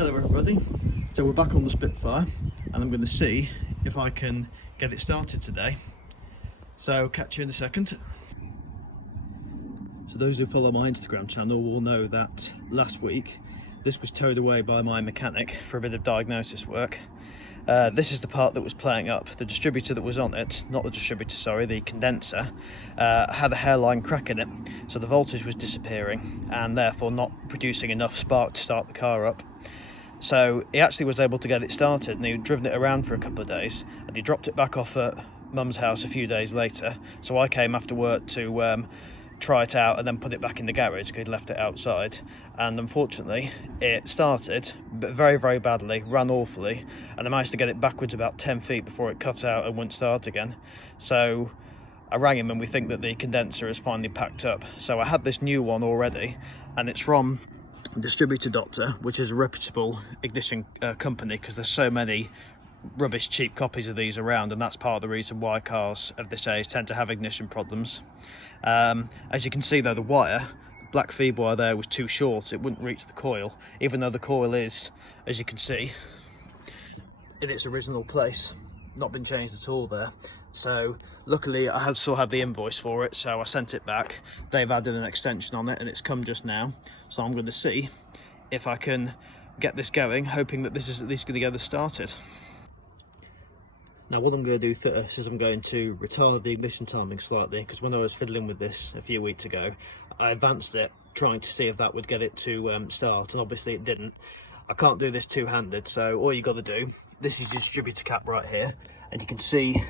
Hello everybody, so we're back on the Spitfire and I'm going to see if I can get it started today, so catch you in a second. So those who follow my Instagram channel will know that last week this was towed away by my mechanic for a bit of diagnosis work. This is the part that was playing up. The distributor that was on it, not the distributor, sorry, the condenser, had a hairline crack in it, so the voltage was disappearing and therefore not producing enough spark to start the car up. So he actually was able to get it started, and he'd driven it around for a couple of days, and he dropped it back off at Mum's house a few days later. So I came after work to try it out and then put it back in the garage because he'd left it outside. And unfortunately it started, but very, very badly, ran awfully, and I managed to get it backwards about 10 feet before it cut out and wouldn't start again. So I rang him and we think that the condenser is finally packed up. So I had this new one already, and it's from Distributor Doctor, which is a reputable ignition company, because there's so many rubbish cheap copies of these around, and that's part of the reason why cars of this age tend to have ignition problems. As you can see though, the wire, the black feed wire there, was too short. It wouldn't reach the coil, even though the coil is, as you can see, in its original place, not been changed at all there. So luckily I still have the invoice for it, so I sent it back. They've added an extension on it and it's come just now, so I'm going to see if I can get this going, hoping that this is at least going to get us started. Now what I'm going to do first is I'm going to retard the ignition timing slightly, because when I was fiddling with this a few weeks ago I advanced it trying to see if that would get it to start, and obviously it didn't. I can't do this two-handed, so all you got to do, this is the distributor cap right here, and you can see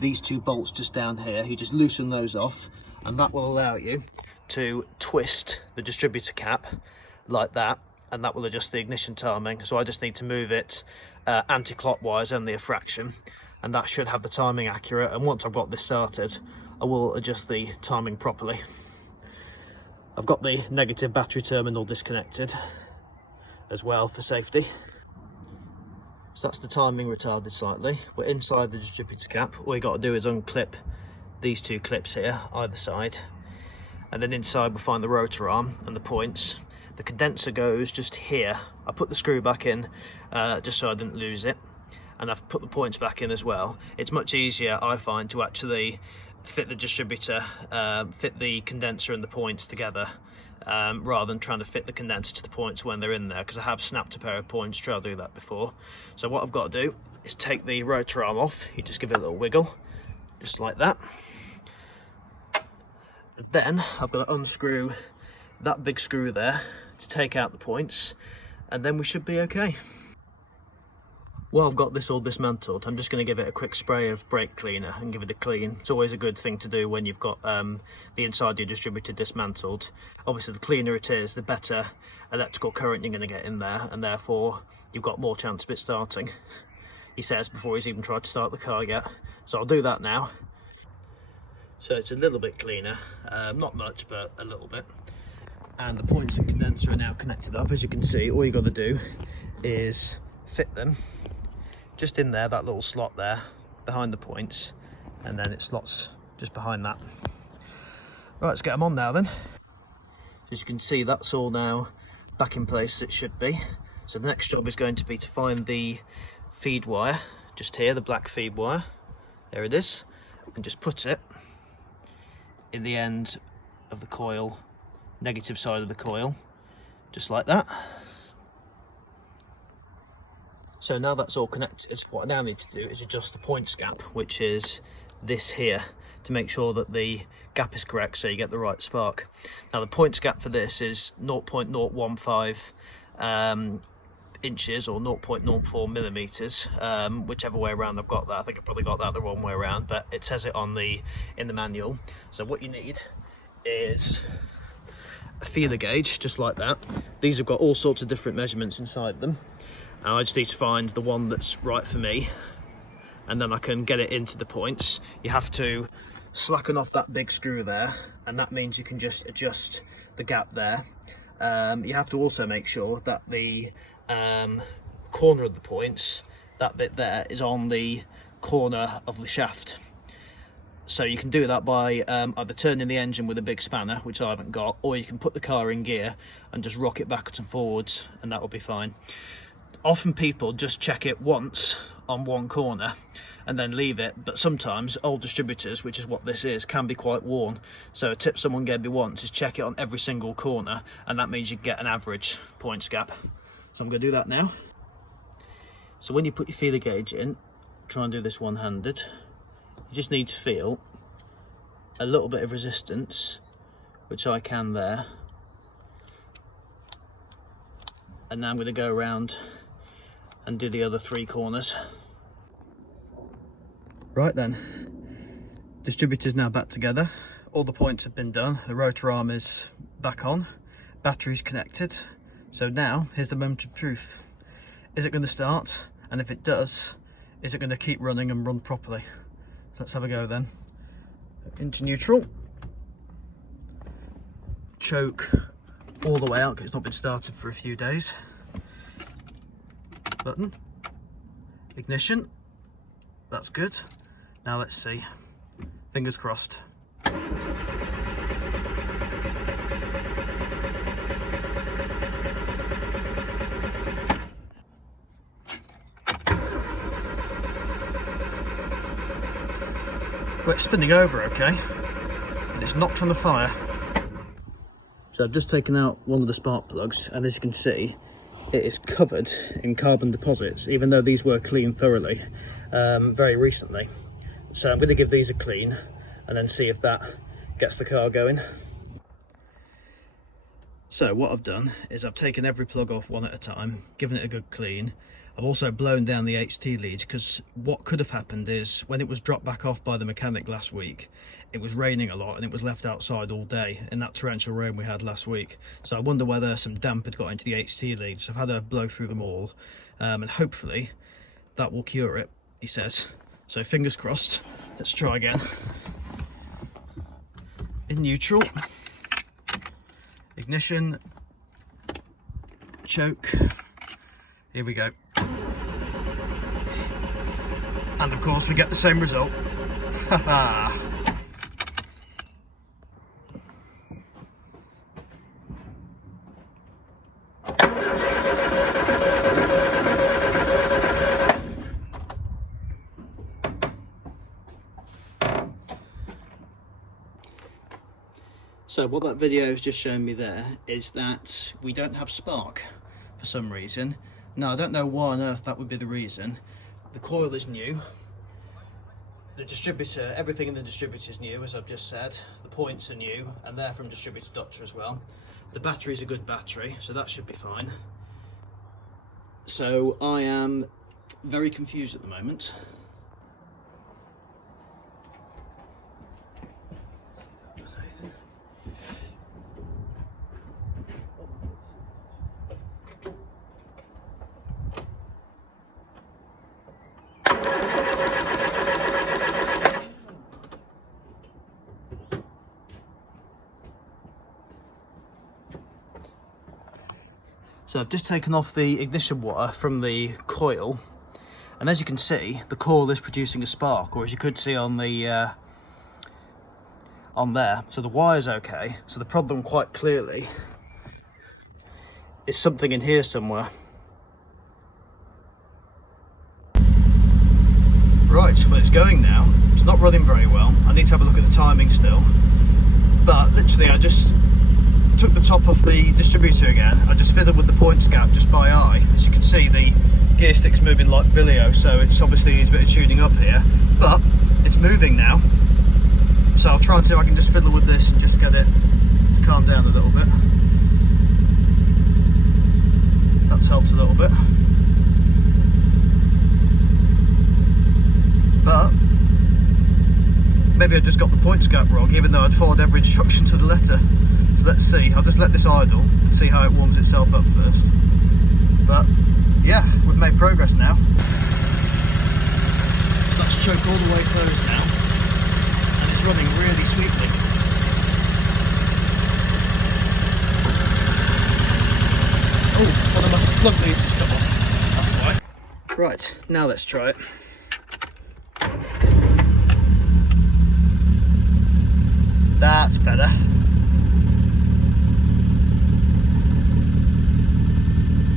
these two bolts just down here. You just loosen those off and that will allow you to twist the distributor cap like that, and that will adjust the ignition timing. So I just need to move it anti-clockwise only a fraction, and that should have the timing accurate. And once I've got this started, I will adjust the timing properly. I've got the negative battery terminal disconnected as well for safety. So that's the timing retarded slightly. We're inside the distributor cap. All you got to do is unclip these two clips here, either side, and then inside we'll find the rotor arm and the points. The condenser goes just here. I put the screw back in just so I didn't lose it, and I've put the points back in as well. It's much easier, I find, to actually fit the distributor, fit the condenser and the points together, rather than trying to fit the condenser to the points when they're in there, because I have snapped a pair of points trying to do that before. So what I've got to do is take the rotor arm off. You just give it a little wiggle, just like that. And then I've got to unscrew that big screw there to take out the points, and then we should be okay. While I've got this all dismantled, I'm just going to give it a quick spray of brake cleaner and give it a clean. It's always a good thing to do when you've got the inside of your distributor dismantled. Obviously the cleaner it is, the better electrical current you're going to get in there, and therefore you've got more chance of it starting, he says, before he's even tried to start the car yet. So I'll do that now. So it's a little bit cleaner, not much, but a little bit. And the points and condenser are now connected up. As you can see, all you got to do is fit them just in there, that little slot there behind the points, and then it slots just behind that. Right, let's get them on now then. As you can see, that's all now back in place as it should be. So the next job is going to be to find the feed wire just here, the black feed wire, there it is, and just put it in the end of the coil, negative side of the coil, just like that. So now that's all connected, what I now need to do is adjust the points gap, which is this here, to make sure that the gap is correct so you get the right spark. Now the points gap for this is 0.015 inches or 0.04 millimeters, whichever way around I've got that. I think I probably got that the wrong way around, but it says it on in the manual. So what you need is a feeler gauge, just like that. These have got all sorts of different measurements inside them. And I just need to find the one that's right for me, and then I can get it into the points. You have to slacken off that big screw there, and that means you can just adjust the gap there. You have to also make sure that the corner of the points, that bit there, is on the corner of the shaft. So you can do that by either turning the engine with a big spanner, which I haven't got, or you can put the car in gear and just rock it backwards and forwards, and that will be fine. Often people just check it once on one corner and then leave it, but sometimes old distributors, which is what this is, can be quite worn. So a tip someone gave me once is check it on every single corner, and that means you can get an average points gap. So I'm going to do that now. So when you put your feeler gauge in, try and do this one-handed. You just need to feel a little bit of resistance, which I can there. And now I'm going to go around and do the other 3 corners. Right then, distributor's now back together. All the points have been done. The rotor arm is back on. Battery's connected. So now, here's the moment of truth. Is it going to start? And if it does, is it going to keep running and run properly? Let's have a go then. Into neutral. Choke all the way out because it's not been started for a few days. Button. Ignition. That's good. Now let's see. Fingers crossed. Well, it's spinning over okay, but it's not trying to fire. So I've just taken out one of the spark plugs, and as you can see, it is covered in carbon deposits, even though these were cleaned thoroughly very recently. So I'm going to give these a clean and then see if that gets the car going. So what I've done is I've taken every plug off one at a time, given it a good clean. I've also blown down the HT leads, because what could have happened is when it was dropped back off by the mechanic last week, it was raining a lot and it was left outside all day in that torrential rain we had last week. So I wonder whether some damp had got into the HT leads. I've had a blow through them all, and hopefully that will cure it, he says. So fingers crossed. Let's try again. In neutral. Ignition. Choke. Here we go. And of course we get the same result. Haha. So what that video has just shown me there is that we don't have spark for some reason. Now I don't know why on earth that would be the reason. The coil is new, the distributor, everything in the distributor is new, as I've just said. The points are new, and they're from Distributor Doctor as well. The battery's a good battery, so that should be fine. So I am very confused at the moment. So I've just taken off the ignition wire from the coil, and as you can see, the coil is producing a spark, or as you could see on the on there. So the wire's okay. So the problem quite clearly is something in here somewhere. Right, well it's going now. It's not running very well. I need to have a look at the timing still. But literally I just took the top off the distributor again. I just fiddled with the points gap just by eye. As you can see, the gear stick's moving like Billio, so it's obviously needs a bit of tuning up here, but it's moving now. So I'll try and see if I can just fiddle with this and just get it to calm down a little bit. That's helped a little bit. But maybe I just got the points gap wrong, even though I'd followed every instruction to the letter. So let's see, I'll just let this idle and see how it warms itself up first. But yeah, we've made progress now. So that's choke all the way closed now, and it's running really sweetly. Oh, one of my plug leads has come off, that's why. Right, now let's try it. That's better.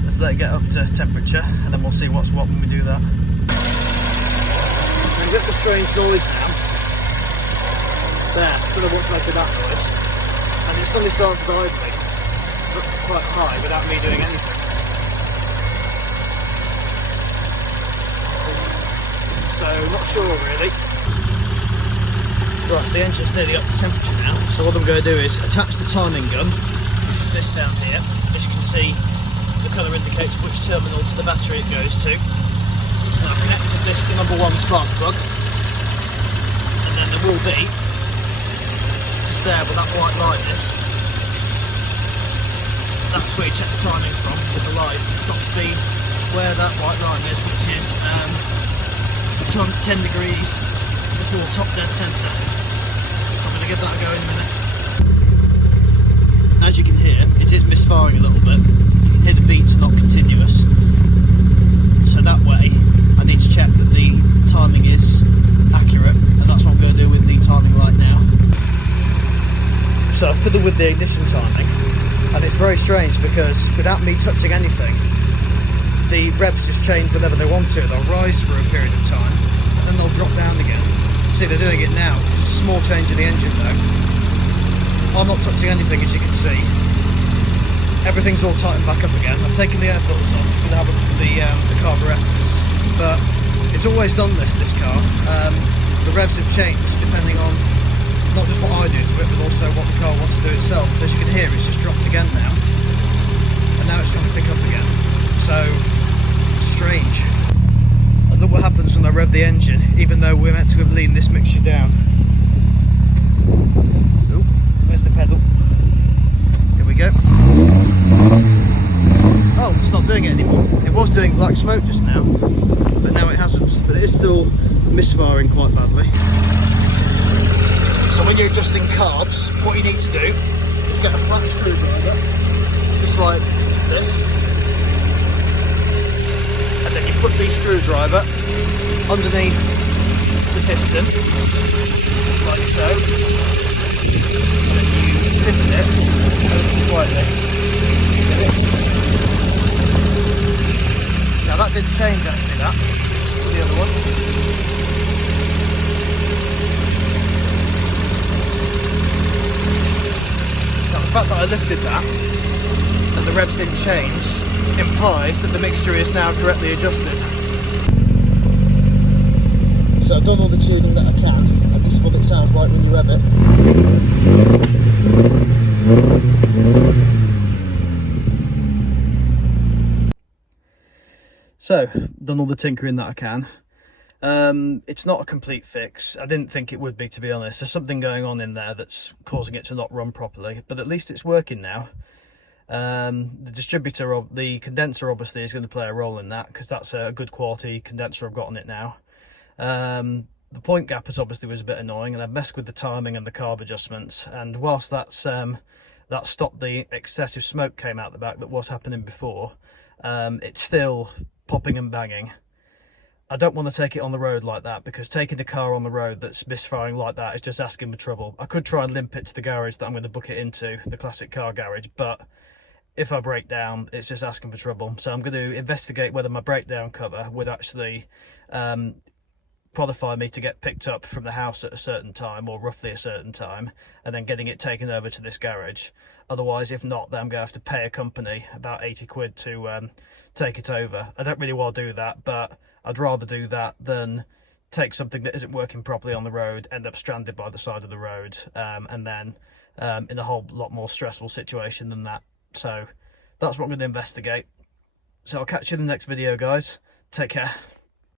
Let's let it get up to temperature and then we'll see what's what when we do that. I'm get the strange noise now. There, don't know what's making that noise. And it's suddenly starting to vibrate quite high without me doing anything. So, not sure really. Right, so the engine's nearly up to temperature now. So what I'm going to do is attach the timing gun, which is this down here. As you can see, the colour indicates which terminal to the battery it goes to. And I've connected this to number 1 spark plug. And then there will be, just there where that white line is, that's where you check the timing from with the light top speed, where that white line is, which is 10 degrees before top dead centre. I'm going to give that a go in a minute. As you can hear, it is misfiring a little bit. You can hear the beats are not continuous. So that way, I need to check that the timing is accurate, and that's what I'm going to do with the timing right now. So I've fiddled with the ignition timing, and it's very strange because without me touching anything, the revs just change whenever they want to. They'll rise for a period of time, and then they'll drop down again. See, they're doing it now. It's a small change in the engine though. I'm not touching anything, as you can see. Everything's all tightened back up again. I've taken the air filters off to have a look at the carburetors, but it's always done this car. The revs have changed depending on not just what I do to it, but also what the car wants to do itself. As you can hear, it's just dropped again now, and now it's going to pick up again. So, strange. And look what happens when I rev the engine, even though we're meant to have leaned this mixture down. Oh, where's the pedal? Here we go. Oh, it's not doing it anymore. It was doing black smoke just now, but now it hasn't. But it is still misfiring quite badly. So when you're adjusting carbs, what you need to do is get a flat screwdriver, just like this. And then you put the screwdriver underneath the piston, like so. And then you pivot it ever so slightly. Get it? Now that didn't change actually, that. This is the other one. Now the fact that I lifted that and the revs didn't change implies that the mixture is now correctly adjusted. So I've done all the tuning that I can, and this is what it sounds like when you rev it. So, done all the tinkering that I can. It's not a complete fix. I didn't think it would be, to be honest. There's something going on in there that's causing it to not run properly, but at least it's working now. The distributor, of the condenser obviously is going to play a role in that, because that's a good quality condenser I've got on it now. The point gappers obviously was a bit annoying, and I've messed with the timing and the carb adjustments, and whilst that's that stopped the excessive smoke came out the back that was happening before, it's still popping and banging. I don't want to take it on the road like that, because taking the car on the road that's misfiring like that is just asking for trouble. I could try and limp it to the garage that I'm going to book it into, the classic car garage, but if I break down, it's just asking for trouble. So I'm going to investigate whether my breakdown cover would actually qualify me to get picked up from the house at a certain time, or roughly a certain time, and then getting it taken over to this garage. Otherwise, if not, then I'm going to have to pay a company about 80 quid to take it over. I don't really want to do that, but I'd rather do that than take something that isn't working properly on the road, end up stranded by the side of the road, and then in a whole lot more stressful situation than that. So that's what I'm going to investigate. So I'll catch you in the next video, guys. Take care.